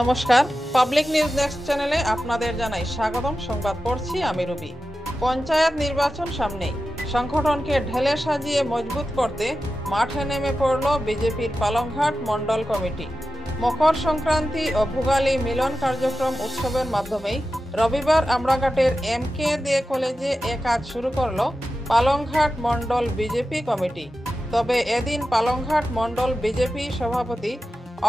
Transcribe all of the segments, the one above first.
নমস্কার, public news next চ্যানেলে আপনাদের জানাই স্বাগতম। সংবাদ পড়ছি আমি রবি। পঞ্চায়েত নির্বাচন সামনেই, সংগঠনকে ঢেলে সাজিয়ে মজবুত করতে মাঠে নেমে পড়ল বিজেপির পালংঘাট মণ্ডল কমিটি। মকর সংক্রান্তি ও ভোগালী মিলন কার্যক্রম উৎসবের মাধ্যমেই রবিবার আমরাঘাটের MK-দে কলেজে কাজ শুরু করল পালংঘাট মণ্ডল বিজেপি কমিটি। তবে এদিন পালংঘাট মণ্ডল বিজেপি সভাপতি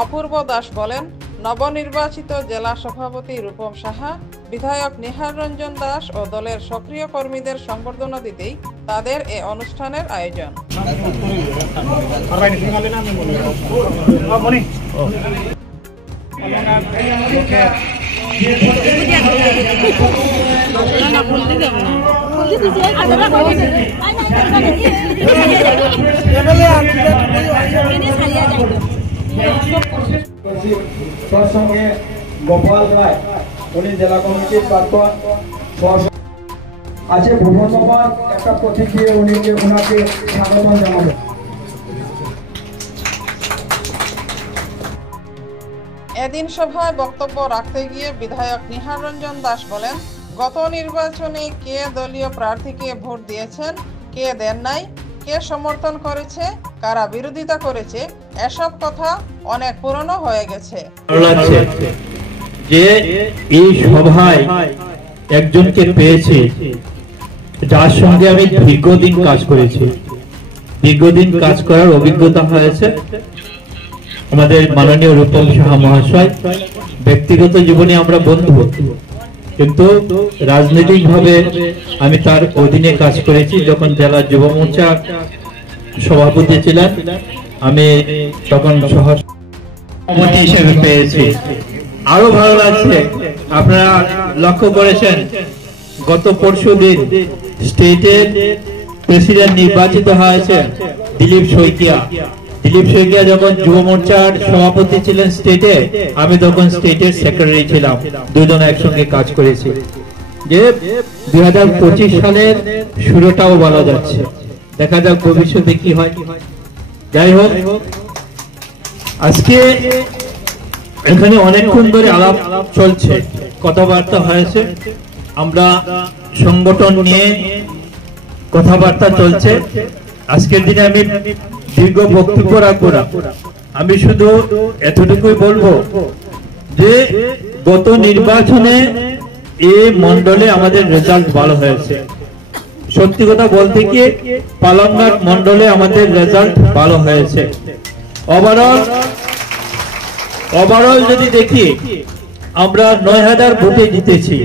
অপূর্ব দাস বলেন, নবনির্বাচিত জেলা সভাপতি রূপম সাহা, বিধায়ক নিহার রঞ্জন দাস ও দলের সক্রিয় কর্মীদের সংবর্ধনা দিতেই তাদের এ অনুষ্ঠানের আয়োজন। সঙ্গে গোপাল রায়, উনি জেলা কমিটির প্রাক্তন আছে। ভুবনবাবুর একটা প্রতিক্রিয়া ওনাকে স্বাগত জানাবো। এদিন সভায় বক্তব্য রাখতে গিয়ে বিধায়ক নিহার রঞ্জন দাস বলেন, গত নির্বাচনে কে দলীয় প্রার্থীকে ভোট দিয়েছেন, কে দেন নাই, কে সমর্থন করেছে, কারা বিরোধিতা করেছে, এসব কথা অনেক পুরনো হয়ে গেছে। যে এই সভায় একজনকে পেয়েছি যার সঙ্গে আমি দীর্ঘদিন কাজ করেছি, দীর্ঘদিন কাজ করার অভিজ্ঞতা হয়েছে। আমাদের মাননীয় রূপম সাহা মহাশয়, ব্যক্তিগত জীবনে আমরা বন্ধু, কিন্তু রাজনৈতিক ভাবে আমি তার অধীনে কাজ করেছি। যখন জেলা যুব মোর্চা সভাপতি ছিলেন, আমি তখন সভাপতি হিসেবে পেয়েছি। আরো ভালো লাগছে, আপনারা লক্ষ্য করেছেন গত পরশুদিন স্টেটের প্রেসিডেন্ট নির্বাচিত হয়েছে দিলীপ শইকিয়া। দিলীপ শইকিয়া যখন যুব মোর্চার সভাপতি ছিলেন স্টেটে, আমি তখন স্টেটের সেক্রেটারি ছিলাম। দুজন একসঙ্গে কাজ করেছি। যে 2025 সালের শুরুটাও বলা যাচ্ছে, দেখা যাক ভবিষ্যতে কি হয়। যাই হোক, আজকে এখানে অনেকক্ষণ ধরে আলাপ চলছে, কথাবার্তা হয়েছে, আমরা সংগঠন নিয়ে কথাবার্তা চলছে। আজকের দিনে আমি দীর্ঘ বক্তব্য রাখবো না, আমি শুধু এতটুকুই বলবো যে গত নির্বাচনে এই মন্ডলে আমাদের রেজাল্ট ভালো হয়েছে। সত্যি কথা বলতে কি, পালংঘাট মন্ডলে আমাদের রেজাল্ট ভালো হয়েছে। ওভারঅল যদি দেখি, আমরা 9000 ভোটে জিতেছি।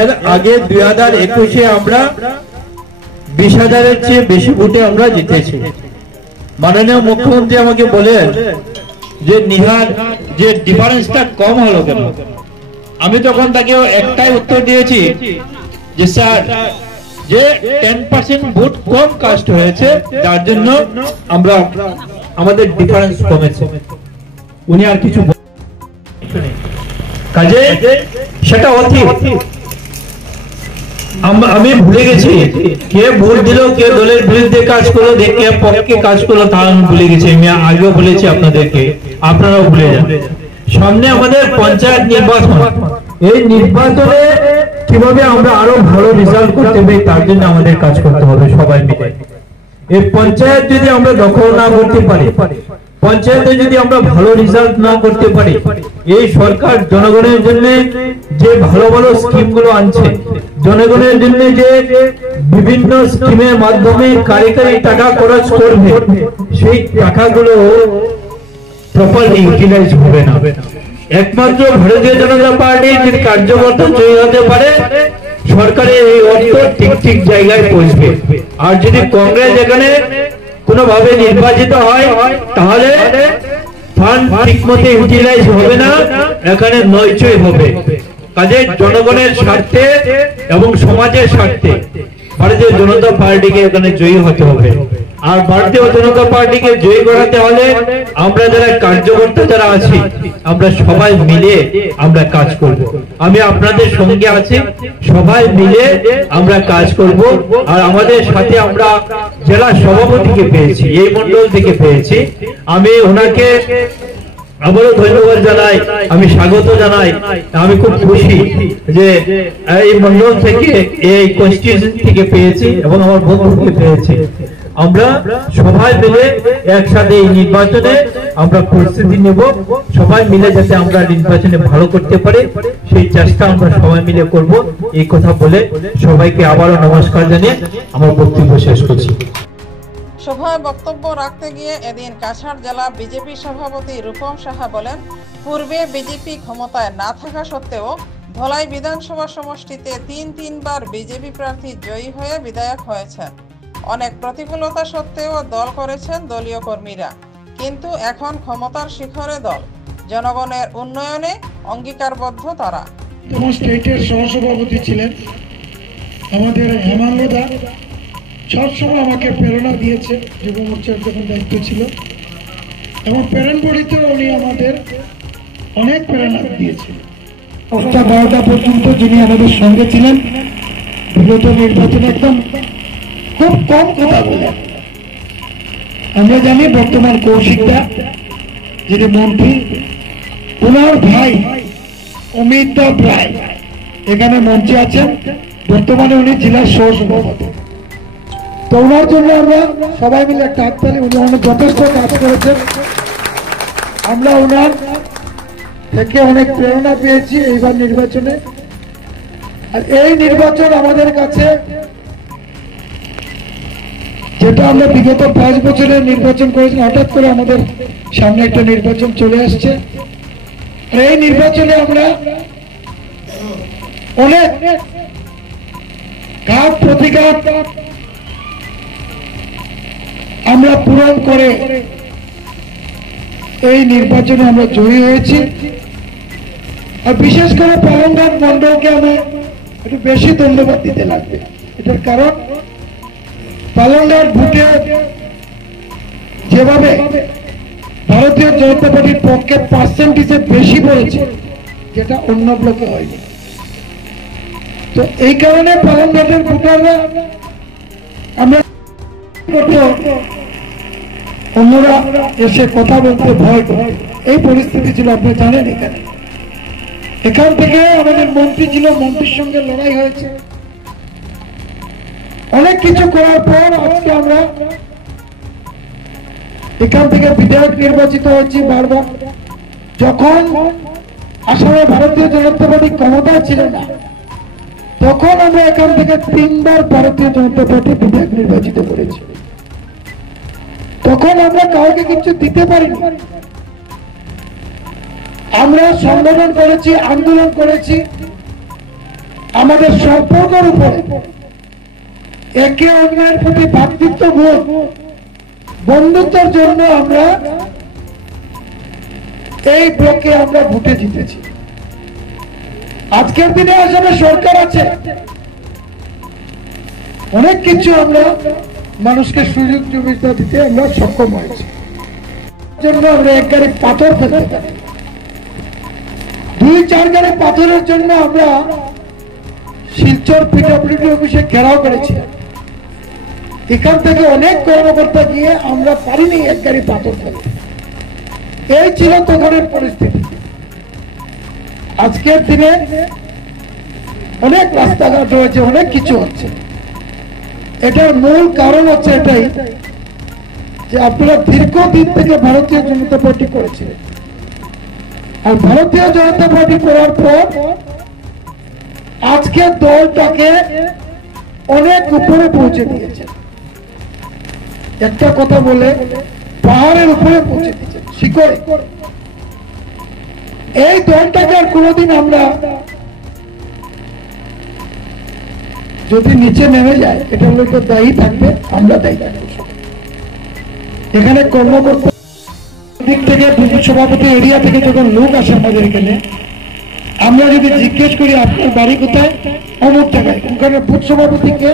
এর আগে 2021-এ আমরা 20,000-এর চেয়ে বেশি ভোটে আমরা জিতেছি। মাননীয় মুখ্যমন্ত্রী আমাকে বলেন যে নিহার, যে ডিফারেন্সটা কম হলো কেন? আমি তখন তাকে একটাই উত্তর দিয়েছি যে স্যার, যে 10% ভোট কম কাস্ট হয়েছে, যার জন্য আমাদের ডিফারেন্স কমেছে। উনি আর কিছু কাজে সেটা অতীত, আমি ভুলে গেছি কে ভোট দিল, কে দলের বিরুদ্ধে কাজ করলো, কে পক্ষে কাজ করলো, তা আমি ভুলে গেছি। আমি আগেও বলেছি আপনাদেরকে, আপনারাও ভুলে যান। সামনে আমাদের পঞ্চায়েত নির্বাচন, এই নির্বাচনে কিভাবে আমরা আরো ভালো রেজাল্ট করতে পারি তার জন্য আমাদের কাজ করতে হবে সবাই মিলে। এই পঞ্চায়েত যদি আমরা দখল না করতে পারি, পঞ্চায়েতে যদি আমরা ভালো রেজাল্ট না করতে পারি, এই সরকার জনগণের জন্য যে ভালো ভালো স্কিম গুলো আনছে, জনগণের জন্য যে বিভিন্ন স্কিমের মাধ্যমে কারি টাকা খরচ করবে, সেই টাকাগুলো প্রপারলি ইউটিলাইজ হবে না। একমাত্র ভারতীয় জনতা পার্টি যদি কার্যকর্তা জয়ী হতে পারে, সরকারের এই অর্থ ঠিক জায়গায় পৌঁছবে। আর যদি কংগ্রেস এখানে কোনোভাবে নির্বাচিত হয়, তাহলে ফান্ড ঠিক মতো ইউটিলাইজ হবে না, এখানে নয়চই হবে। কাজে জনগণের স্বার্থে এবং সমাজের স্বার্থে ভারতীয় জনতা পার্টিকে এখানে জয়ী হতে হবে। আর ভারতীয় জনতা পার্টিকে জয়ী করাতে হলে আমরা যারা কার্যকর্তা যারা আছি, আমরা সবাই মিলে আমরা কাজ করব। আমি আপনাদের সঙ্গে আছি, সবাই মিলে আমরা কাজ করব। আর আমাদের সাথে আমরা জেলা সভাপতিকে পেয়েছি, এই মন্ডল থেকে পেয়েছি। আমি ওনাকে আবারও ধন্যবাদ জানাই, আমি স্বাগত জানাই। আমি খুব খুশি যে এই মন্ডল থেকে, এই কনস্টিটিউশন থেকে পেয়েছি এবং আমার বন্ধুকে পেয়েছি। আমরা সবাই মিলে একসাথে এই নির্বাচনে আমরা প্রস্তুতি নেব, সবাই মিলে যাতে আমরা নির্বাচনে ভালো করতে পারি সেই চেষ্টা আমরা সবাই মিলে করব। এই কথা বলে সবাইকে আবারও নমস্কার জানিয়ে আমার বক্তব্য শেষ করছি। সভায় বক্তব্য রাখতে গিয়ে এদিন কাছাড় জেলা বিজেপি সভাপতি রূপম সাহা বলেন, পূর্বে বিজেপি ক্ষমতায় না থাকা সত্ত্বেও ধলাই বিধানসভা সমষ্টিতে তিনবার বিজেপি প্রার্থী জয়ী হয়ে বিধায়ক হয়েছেন। অনেক প্রতিকূলতা সত্ত্বেও দল করেছেন দলীয় কর্মীরা, কিন্তু এখন ক্ষমতার শিখরে দল, জনগণের উন্নয়নে অঙ্গীকারবদ্ধ তারা। স্টেটের সহসভাপতি ছিলেন আমাদের হেমাঙ্গদা, সবসময় আমাকে প্রেরণা দিয়েছে যুব মোর্চার যখন দায়িত্ব ছিল, এবং প্রেরণবড়িতেও উনি আমাদের অনেক প্রেরণা দিয়েছেন। 12টা পর্যন্ত যিনি আমাদের সঙ্গে ছিলেন, বিগত নির্বাচনে একদম খুব কম কথা বলেন। আমরা জানি বর্তমান কৌশিকদা যিনি মন্ত্রী, ওনার ভাই অমিত দেব রায় এখানে মঞ্চে আছেন, বর্তমানে উনি জেলার সহসভাপতি। তো ওনার জন্য আমরা সবাই মিলে একটা হাততালি, উনি অনেক যথেষ্ট কাজ করেছেন। আমরা ওনার থেকে অনেক প্রেরণা পেয়েছি এইবার নির্বাচনে। আর এই নির্বাচন আমাদের কাছে, যেটা আমরা বিগত 5 বছরের নির্বাচন করেছি, হঠাৎ করে আমাদের সামনে একটা নির্বাচন চলে আসছে। আর এই নির্বাচনে আমরা অনেক ঘাত প্রতিঘাত আমরা পূরণ করে এই নির্বাচনে আমরা জয়ী হয়েছি। আর বিশেষ করে পালনঘাট মন্ডলকে আমি একটু বেশি ধন্যবাদ দিতে লাগবে। এটার কারণ পালনঘাট ভোটে যেভাবে ভারতীয় জনতা পার্টির পক্ষে পার্সেন্টেজে বেশি পড়েছে, যেটা অন্য ব্লকে হয়নি। তো এই কারণে পালনঘাটের ভোটাররা আমরা অন্যরা এসে কথা বলতে ভয় করে, এই পরিস্থিতি ছিল, আপনি জানেন। এখান থেকে আমাদের মন্ত্রী ছিল, মন্ত্রীর সঙ্গে লড়াই হয়েছে। অনেক কিছু করার পর আজকে আমরা এখান থেকে বিধায়ক নির্বাচিত হয়েছি বারবার। যখন আসামে ভারতীয় জনতা পার্টি ক্ষমতায় ছিল না, তখন আমরা এখান থেকে 3বার ভারতীয় জনতা পার্টি বিধায়ক নির্বাচিত করেছি। তখন আমরা কাউকে কিছু দিতে পারিনি, আমরা সংগঠন করেছি, আন্দোলন করেছি। আমাদের সম্পর্কের উপরে একে অন্যের প্রতি ভ্রাতৃত্ববোধ, বন্ধুত্বের জন্য আমরা এই ব্লকে আমরা ভোটে জিতেছি। আজকের দিনে আসামে সরকার আছে, অনেক কিছু আমরা মানুষকে সুযোগ সুবিধা দিতে আমরা সক্ষম হয়েছি। জন্য আমরা 1 গাড়ি পাথর ফেলতে পারি, 2-4 গাড়ি পাথরের জন্য আমরা শিলচর পিডব্লিউডি অফিসে ঘেরাও করেছি। এখান থেকে অনেক কর্মকর্তা গিয়ে আমরা পারিনি 1 গাড়ি পাথর ফেলতে। এই ছিল তখনের পরিস্থিতি। আজকের দিনে অনেক রাস্তাঘাট হয়েছে, অনেক কিছু হচ্ছে। এটার মূল কারণ হচ্ছে এটাই যে আপনারা দীর্ঘদিন থেকে ভারতীয় জনতা পার্টি করেছিলেন, আর ভারতীয় জনতা পার্টি করার পর আজকে দলটাকে অনেক উপরে পৌঁছে দিয়েছে। একটা কথা বলে, পাহাড়ের উপরে পৌঁছে দিয়েছে, শিখরে। এই দলটাকে আর কোনোদিন আমরা যদি নিচে নেমে যায়, এটার লোক দায়ী থাকবে, আমরা দায়ী থাকবো। এখানে কর্মকর্তা দিক থেকে, বুথ সভাপতি এরিয়া থেকে যখন লোক আসে আমাদের এখানে, আমরা যদি জিজ্ঞেস করি আপনার বাড়ি কোথায়, অমুক জায়গায়, ওখানে বুথ সভাপতিকে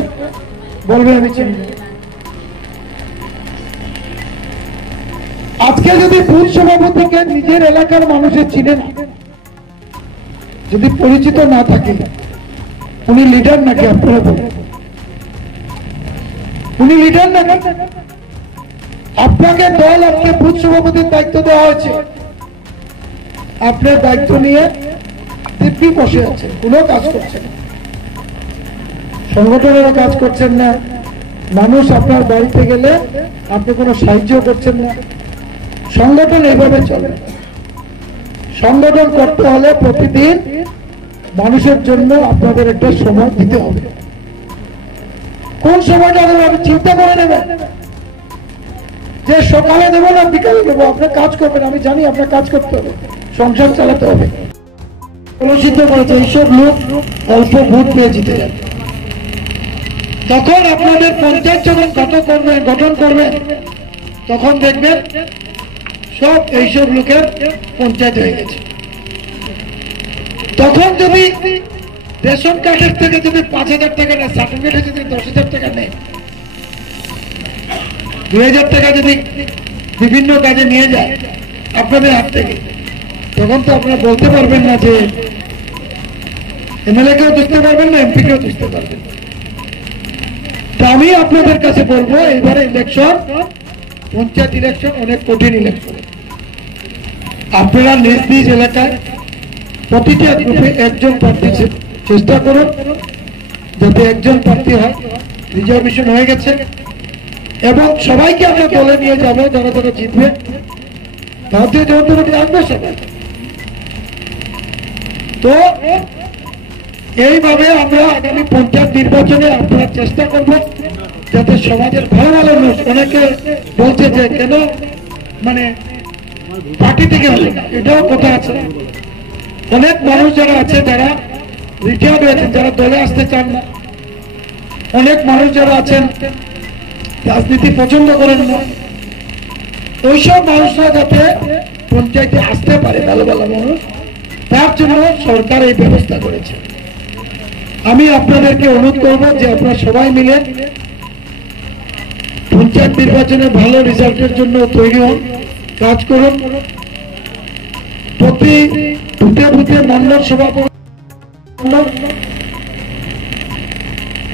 বলবে আমি চিনি। আজকে যদি বুথ সভাপতিকে নিজের এলাকার মানুষের চিনে না, যদি পরিচিত না থাকে, উনি লিডার নাকি? আপনারা বলেন, উনি লিডার নাকি? আপনাকে দল, আপনি বুথ সভাপতির দায়িত্ব দেওয়া হয়েছে, আপনার দায়িত্ব নিয়ে দিব্যি বসে আছে, কোনো কাজ করছে না, সংগঠনেরা কাজ করছেন না, মানুষ আপনার বাড়িতে গেলে আপনি কোনো সাহায্য করছেন না। সংগঠন এইভাবে চলে। সংগঠন করতে হলে প্রতিদিন মানুষের জন্য আপনাদের একটা সময় দিতে হবে। কোন সময়টা আপনি চিন্তা করে নেবেন যে সকালে দেবো না বিকালে দেবো, আপনার কাজ করবেন। আমি জানি আপনার কাজ করতে হবে, সংসার চালাতে হবে। কলুষিত করেছে এইসব লোক অল্প ভোট পেয়ে জিতে যাবে। তখন আপনাদের পঞ্চায়েত যখন গঠন করবেন তখন দেখবেন সব এইসব লোকের পঞ্চায়েত হয়ে গেছে। তখন যদি রেশন কার্ডের থেকে যদি 5,000 টাকা নেয়, সার্টিফিকেটে যদি 10,000 টাকা নেয়, 2,000 টাকা যদি বিভিন্ন কাজে নিয়ে যায় আপনাদের হাত থেকে, তখন তো আপনারা বলতে পারবেন না যে এমএলএ কেও বুঝতে পারবেন না, এমপি কেও বুঝতে পারবেন না। তা আমি আপনাদের কাছে বলবো, এবারে ইলেকশন, পঞ্চায়েত ইলেকশন অনেক কঠিন ইলেকশন। আপনারা নিজ নিজ এলাকায় প্রতিটা গ্রুপে একজন প্রার্থী চেষ্টা করুন যাতে একজন প্রার্থী হয়। রিজার্ভেশন হয়ে গেছে এবং সবাইকে আমরা দলে নিয়ে যাবো, যারা যারা জিতবে ভারতীয় জনতা পার্টি আসবে সবাই। তো এইভাবে আমরা আগামী পঞ্চায়েত নির্বাচনে আপনারা চেষ্টা করব যাতে সমাজের ভালো ভালো মানুষ, অনেকে বলছে যে কেন মানে পার্টি থেকে হলো না, এটাও কথা আছে। অনেক মানুষ যারা আছে যারা রিটায়ার্ড হয়েছেন, যারা দলে আসতে চান না, অনেক মানুষ যারা আছেন রাজনীতি পছন্দ করেন না, ওইসব মানুষরা যাতে পঞ্চায়েতে আসতে পারে, ভালো ভালো মানুষ, তার জন্য সরকার এই ব্যবস্থা করেছে। আমি আপনাদেরকে অনুরোধ করব যে আপনারা সবাই মিলে পঞ্চায়েত নির্বাচনে ভালো রেজাল্টের জন্য তৈরি হন, কাজ করুন। প্রতি বুথে বুথে মন্ডল সভাপতি,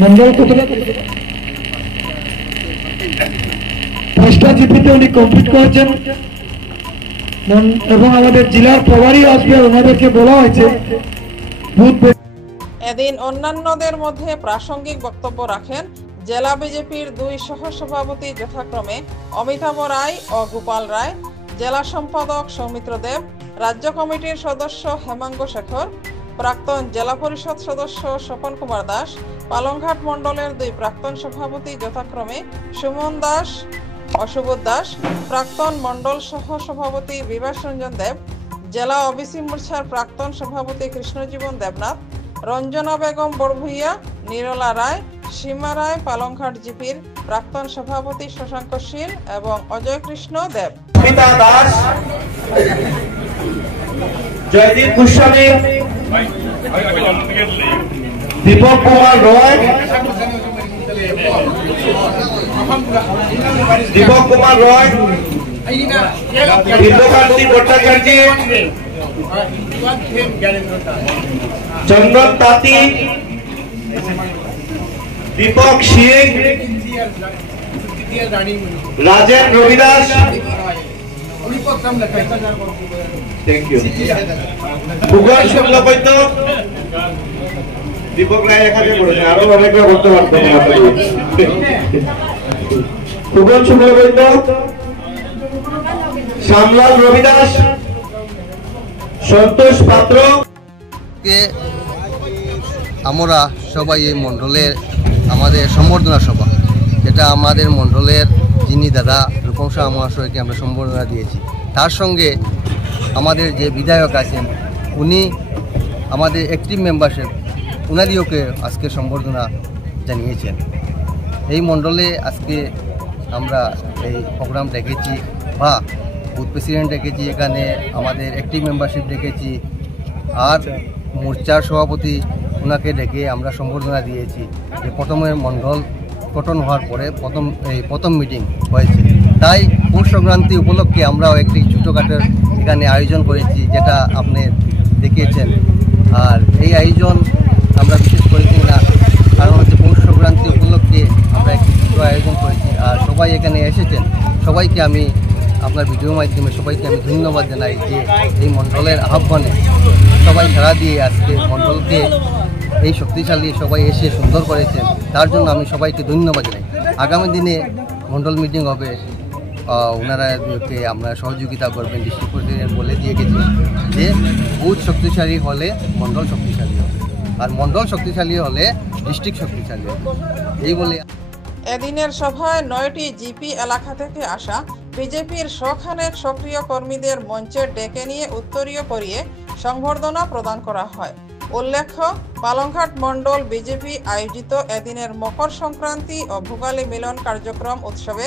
মন্ডল কতটা 5টা জিপিতে উনি কমপ্লিট করেছেন এবং আমাদের জেলার প্রভারী আসবে, ওনাদেরকে বলা হয়েছে বুথ। এদিন অন্যান্যদের মধ্যে প্রাসঙ্গিক বক্তব্য রাখেন জেলা বিজেপির 2 সহসভাপতি যথাক্রমে অমিতাভ রায় ও গোপাল রায়, জেলা সম্পাদক সৌমিত্র দেব, রাজ্য কমিটির সদস্য হেমাঙ্গ শেখর, প্রাক্তন জেলা পরিষদ সদস্য স্বপন কুমার দাস, পালংঘাট মণ্ডলের 2 প্রাক্তন সভাপতি যথাক্রমে সুমন দাস ও সুবোধ দাস, প্রাক্তন মণ্ডল সহ সভাপতি বিভাস রঞ্জন দেব, জেলা ওবিসি মোর্চার প্রাক্তন সভাপতি কৃষ্ণজীবন দেবনাথ, রঞ্জনা বেগম বড়ভূইয়া, নিরলা রায়, সীমা রায়, পালংঘাট জিপির প্রাক্তন সভাপতি শশাঙ্ক শীল এবং অজয় কৃষ্ণ দেব। পিতা দাস, জয়দীপ গোস্বামী, দীপক কুমার রয়, ইন্দ্রকান্তি ভট্টাচার্য, চন্দন তাঁতি, দীপক সিং, রাজেন রবিদাস, ভূগোল শুক্লবৈদ্য, দীপক রায় এখানে করেছে, আরো অনেকটা করতে পারতেন। ভূগোল শুক্লবৈদ্য, শ্যামলাল রবিদাস, সন্তোষ পাত্র। আমরা সবাই এই মণ্ডলের আমাদের সম্বর্ধনা সভা, যেটা আমাদের মণ্ডলের যিনি দাদা রূপম শাহ মহাশয়কে আমরা সম্বর্ধনা দিয়েছি, তার সঙ্গে আমাদের যে বিধায়ক আছেন উনি আমাদের অ্যাক্টিভ মেম্বারশিপ উনাদিওকে আজকে সম্বর্ধনা জানিয়েছেন। এই মণ্ডলে আজকে আমরা এই প্রোগ্রাম রেখেছি বা বুথ প্রেসিডেন্ট রেখেছি, এখানে আমাদের অ্যাক্টিভ মেম্বারশিপ রেখেছি, আর মোর্চার সভাপতি ওনাকে ডেকে আমরা সম্বর্ধনা দিয়েছি। যে প্রথমে মণ্ডল গঠন হওয়ার পরে প্রথম মিটিং হয়েছে, তাই পৌষ সংক্রান্তি উপলক্ষে আমরাও একটি ছোটোখাটোর এখানে আয়োজন করেছি, যেটা আপনি দেখিয়েছেন। আর এই আয়োজন আমরা বিশেষ করেছি না, কারণ হচ্ছে পৌষ সংক্রান্তি উপলক্ষে আমরা একটি ছোটো আয়োজন করেছি, আর সবাই এখানে এসেছেন। সবাইকে আমি আপনার ভিডিওর মাধ্যমে সবাইকে আমি ধন্যবাদ জানাই যে এই মণ্ডলের আহ্বানে সবাই সাড়া দিয়ে আজকে মণ্ডলকে এই শক্তিশালী সবাই এসে সুন্দর করেছেন, তার জন্য আমি সবাইকে ধন্যবাদ জানাই। আগামী দিনে মণ্ডল মিটিং হবে, ওনারাকে আমরা সহযোগিতা করবেন। ডিস্ট্রিক্ট প্রেসিডেন্ট বলে দিয়ে গেছে যে বুথ শক্তিশালী হলে মণ্ডল শক্তিশালী হবে, আর মণ্ডল শক্তিশালী হলে ডিস্ট্রিক্ট শক্তিশালী হবে, এই বলে। এদিনের সভায় 9টি জিপি এলাকা থেকে আসা বিজেপির শখানেক সক্রিয় কর্মীদের মঞ্চে ডেকে নিয়ে উত্তরীয় করিয়ে সংবর্ধনা প্রদান করা হয়। উল্লেখ্য, পালংঘাট মণ্ডল বিজেপি আয়োজিত এদিনের মকর সংক্রান্তি ও ভোগালী মিলন কার্যক্রম উৎসবে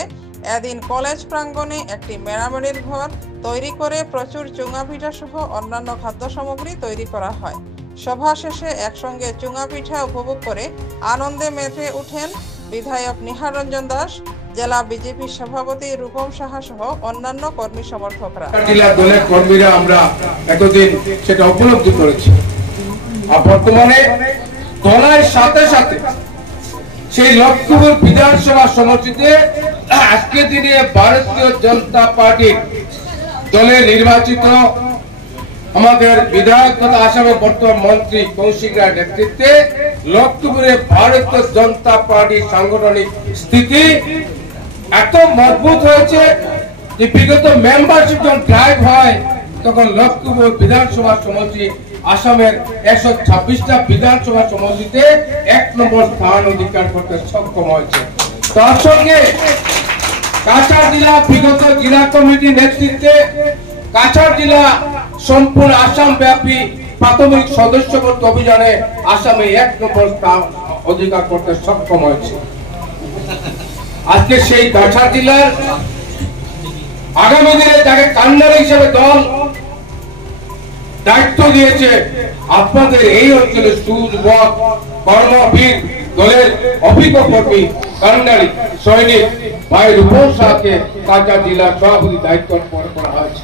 এদিন কলেজ প্রাঙ্গণে একটি মেরামরির ঘর তৈরি করে প্রচুর চুঙা পিঠা সহ অন্যান্য খাদ্য সামগ্রী তৈরি করা হয়। সভা শেষে একসঙ্গে চুঙা পিঠা উপভোগ করে আনন্দে মেতে উঠেন বিধায়ক নিহার রঞ্জন দাস, জেলা বিজেপি সভাপতি রূপম সাহা সহ অন্যান্য কর্মী সমর্থকরা। জেলা দলের কর্মীরা আমরা এতদিন সেটা উপলব্ধি করেছি, আর বর্তমানে দলের সাথে সাথে সেই লক্ষ্মীপুর বিধানসভা সমষ্টিতে আজকে দিনে ভারতীয় জনতা পার্টির দলে নির্বাচিত আমাদের বিধায়ক তথা আসামের বর্তমান মন্ত্রী কৌশিক রায়ের নেতৃত্বে লক্ষ্মীপুরে ভারতীয় জনতা পার্টির সাংগঠনিক স্থিতি এত মজবুত হয়েছে যে বিগত মেম্বারশিপ যখন ড্রাইভ হয় তখন লক্ষ্মীপুর বিধানসভা সমষ্টি আসামের 126টা বিধানসভা সমষ্টিতে 1 নম্বর স্থান অধিকার করতে সক্ষম হয়েছে। তার সঙ্গে কাছাড় জেলা বিগত জেলা কমিটির নেতৃত্বে কাছাড় জেলা সম্পূর্ণ আসাম ব্যাপী প্রাথমিক সদস্যপদ অভিযানে আসামে 1 নম্বর স্থান অধিকার করতে সক্ষম হয়েছে। আজকে সেই কাছাড় জেলার আগামী দিনে যাকে কান্ডারি হিসেবে দল দায়িত্ব দিয়েছে, আপনাদের এই অঞ্চলে সুযুবক কর্মবীর দলের অভিজ্ঞ কর্মী কান্ডারি সৈনিক ভাই রূপম সাহাকে কাছাড় জেলার সভাপতি দায়িত্ব অর্পণ করা হয়েছে।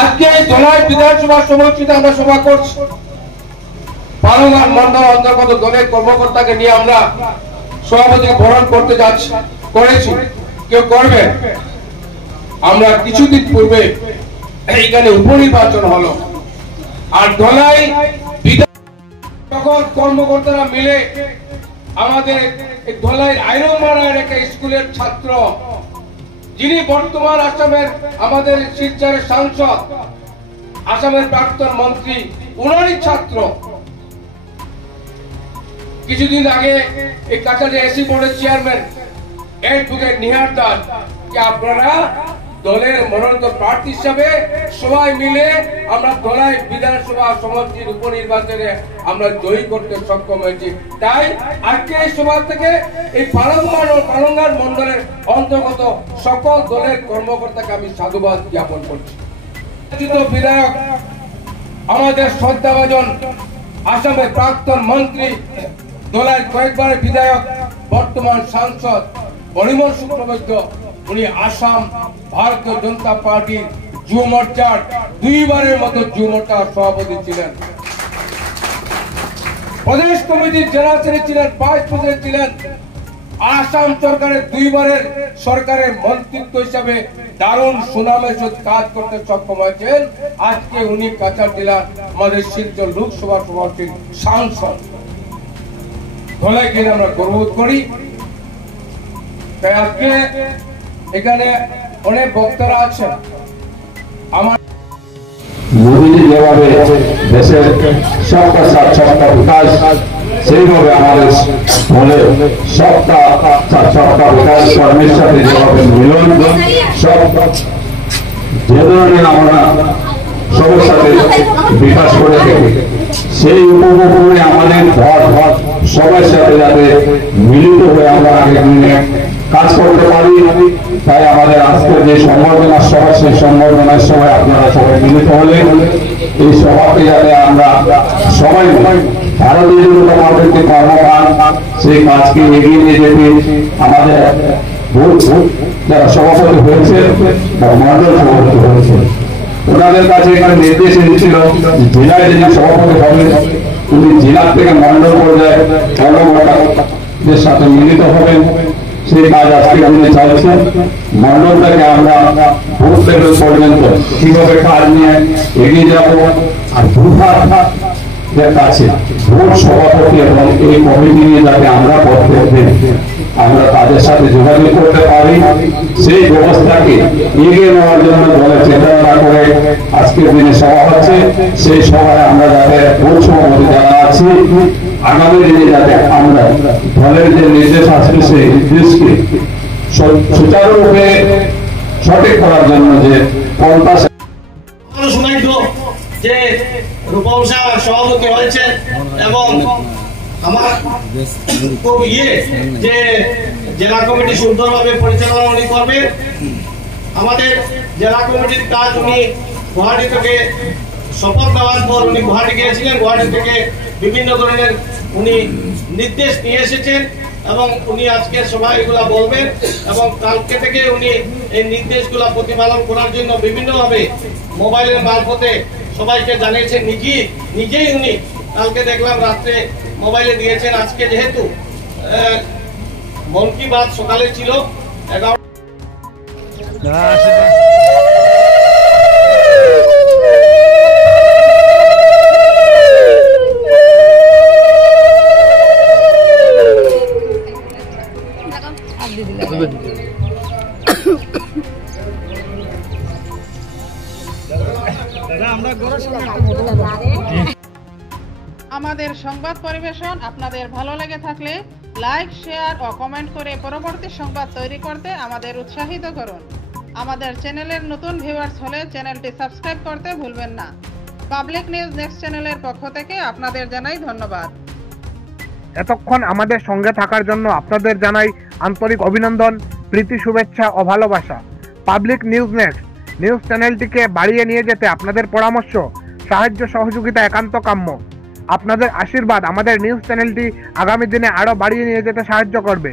আজকে ধলাই বিধানসভা সমষ্টিতে আমরা সভা করছি, পালংঘাট মন্ডল অন্তর্গত দলের কর্মকর্তাকে নিয়ে আমরা সভাপতিকে বরণ করতে যাচ্ছি, করেছি, কেউ করবে। আমরা কিছুদিন পূর্বে এইখানে উপনির্বাচন হলো, আর ধলাই তখন কর্মকর্তারা মিলে আমাদের ধলাই আইরমারার একটা স্কুলের ছাত্র, যিনি বর্তমান আসামের আমাদের শিলচরের সাংসদ, আসামের প্রাক্তন মন্ত্রী, উনারই ছাত্র। কিছুদিন আগে এই কাছাড়ে এসি বোর্ডের চেয়ারম্যান অ্যাডভোকেট নিহার দাস যে আপনারা দলের মনোনীত প্রার্থী হিসাবে সবাই মিলে আমরা ধলাই বিধানসভা সমষ্টির উপনির্বাচনে আমরা জয়ী করতে সক্ষম হয়েছি। তাই আজকে এই সভা থেকে এই পালংঘাট মন্ডলের অন্তর্গত সকল দলের কর্মকর্তাকে আমি সাধুবাদ জ্ঞাপন করছি। বিধায়ক আমাদের শ্রদ্ধাভাজন আসামের প্রাক্তন মন্ত্রী, ধলাই কয়েকবারের বিধায়ক, বর্তমান সাংসদ পরিমল শুক্লবৈদ্য, উনি আসাম ভারতীয় জনতা পার্টির যুব মোর্চার 2 বারের মতো যুব মোর্চার সভাপতি ছিলেন, প্রদেশ কমিটির জেলা সেক্রেটারি ছিলেন, ভাইস প্রেসিডেন্ট ছিলেন, আসাম সরকারের 2 বারের সরকারের মন্ত্রিত্ব হিসাবে দারুণ সুনামের সাথে কাজ করতে সক্ষম হয়েছেন। আজকে উনি কাছাড় জেলার আমাদের শিলচর লোকসভা সমষ্টির সাংসদ। ধলাইকে আমরা গর্ববোধ করি। তাই আজকে এখানে অনেক বক্তারা আছেন। আমার মোদীজি যেভাবে দেশের সবকা সাথ সবকা বিকাশ, সেইভাবে আমাদের বলে সবকা সাথ সবকা বিকাশ কর্মের সাথে যেভাবে মিলন, সব যে ধরনের আমরা সবার সাথে বিকাশ করে থাকি, সেই উপভোগে আমাদের ঘর সবার সাথে যাতে মিলিত হয়ে আমরা আগামী দিনে কাজ করতে পারি। তাই আমাদের আজকের যে সম্বর্ধনার সভা, সেই সম্বর্ধনার সভায় আপনারা সবাই মিলিত হলেন। এই সভাতে যাতে আমরা সবাই ভারতীয় জনতা পার্টির যে কর্মকাণ্ড, সেই কাজকে এগিয়ে নিয়ে যেতে আমাদের যারা সভাপতি হয়েছে বা মন্ডল সভাপতি হয়েছে, ওনাদের কাছে এখানে নির্দেশ এসেছিল জেলায় যিনি সভাপতি হবেন উনি জেলার থেকে মন্ডল পর্যায়ে কর্মকর্তাদের সাথে মিলিত হবেন। সেই কাজ আজকের দিনে চলছে। মন্ডলটাকে আমরা বুথ লেভেল পর্যন্ত কিভাবে কাজ নিয়ে এগিয়ে যাব, আর বুথের কাছে বুথ সভাপতি এবং এই কমিটি নিয়ে যাতে আমরা প্রত্যেকদিন আমরা তাদের সাথে যোগাযোগ করতে পারি, সেই ব্যবস্থাকে এগিয়ে নেওয়ার জন্য দলের চিন্তাধারা করে আজকের দিনে সভা হচ্ছে। সেই সভায় আমরা যাতে বুথ সভাপতি যারা আছি আগামী দিনে যাতে আমরা দলের যে নির্দেশ আসবে সেই নির্দেশকে সুচারুরূপে সঠিক করার জন্য যে পন্থা যে রূপম সাহ সভাপতি হয়েছে এবং আমার খুব যে জেলা কমিটি সুন্দরভাবে পরিচালনা উনি করবেন। আমাদের জেলা কমিটির কাজ উনি গুয়াহাটি থেকে শপথ নেওয়ার পর উনি গুয়াহাটি গিয়েছিলেন, গুয়াহাটি থেকে বিভিন্ন ধরনের উনি নির্দেশ নিয়ে এসেছেন এবং উনি আজকে সবাই এগুলা বলবেন এবং কালকে থেকে উনি এই নির্দেশগুলা প্রতিপালন করার জন্য বিভিন্নভাবে মোবাইলের মারফতে সবাইকে জানিয়েছেন। নিজেই উনি কালকে দেখলাম রাত্রে মোবাইলে দিয়েছেন। আজকে যেহেতু মন কি বাত সকালে ছিল 11 আমাদের সংবাদ পরিবেশন আপনাদের ভালো লেগে থাকলে লাইক, শেয়ার ও কমেন্ট করে পরবর্তী সংবাদ তৈরি করতে আমাদের উৎসাহিত করুন। আমাদের চ্যানেলের নতুন ভিউয়ার্স হলে চ্যানেলটি সাবস্ক্রাইব করতে ভুলবেন না। পাবলিক নিউজ নেক্সট চ্যানেলের পক্ষ থেকে আপনাদের জানাই ধন্যবাদ। এতক্ষণ আমাদের সঙ্গে থাকার জন্য আপনাদের জানাই আন্তরিক অভিনন্দন, প্রীতি, শুভেচ্ছা ও ভালোবাসা। পাবলিক নিউজ নেক্সট নিউজ চ্যানেলটিকে বাড়িয়ে নিয়ে যেতে আপনাদের পরামর্শ, সাহায্য, সহযোগিতা একান্ত কাম্য। আপনাদের আশীর্বাদ আমাদের নিউজ চ্যানেলটি আগামী দিনে আরও বাড়িয়ে নিয়ে যেতে সাহায্য করবে।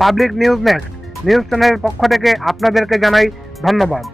পাবলিক নিউজ নেক্সট নিউজ চ্যানেলের পক্ষ থেকে আপনাদেরকে জানাই ধন্যবাদ।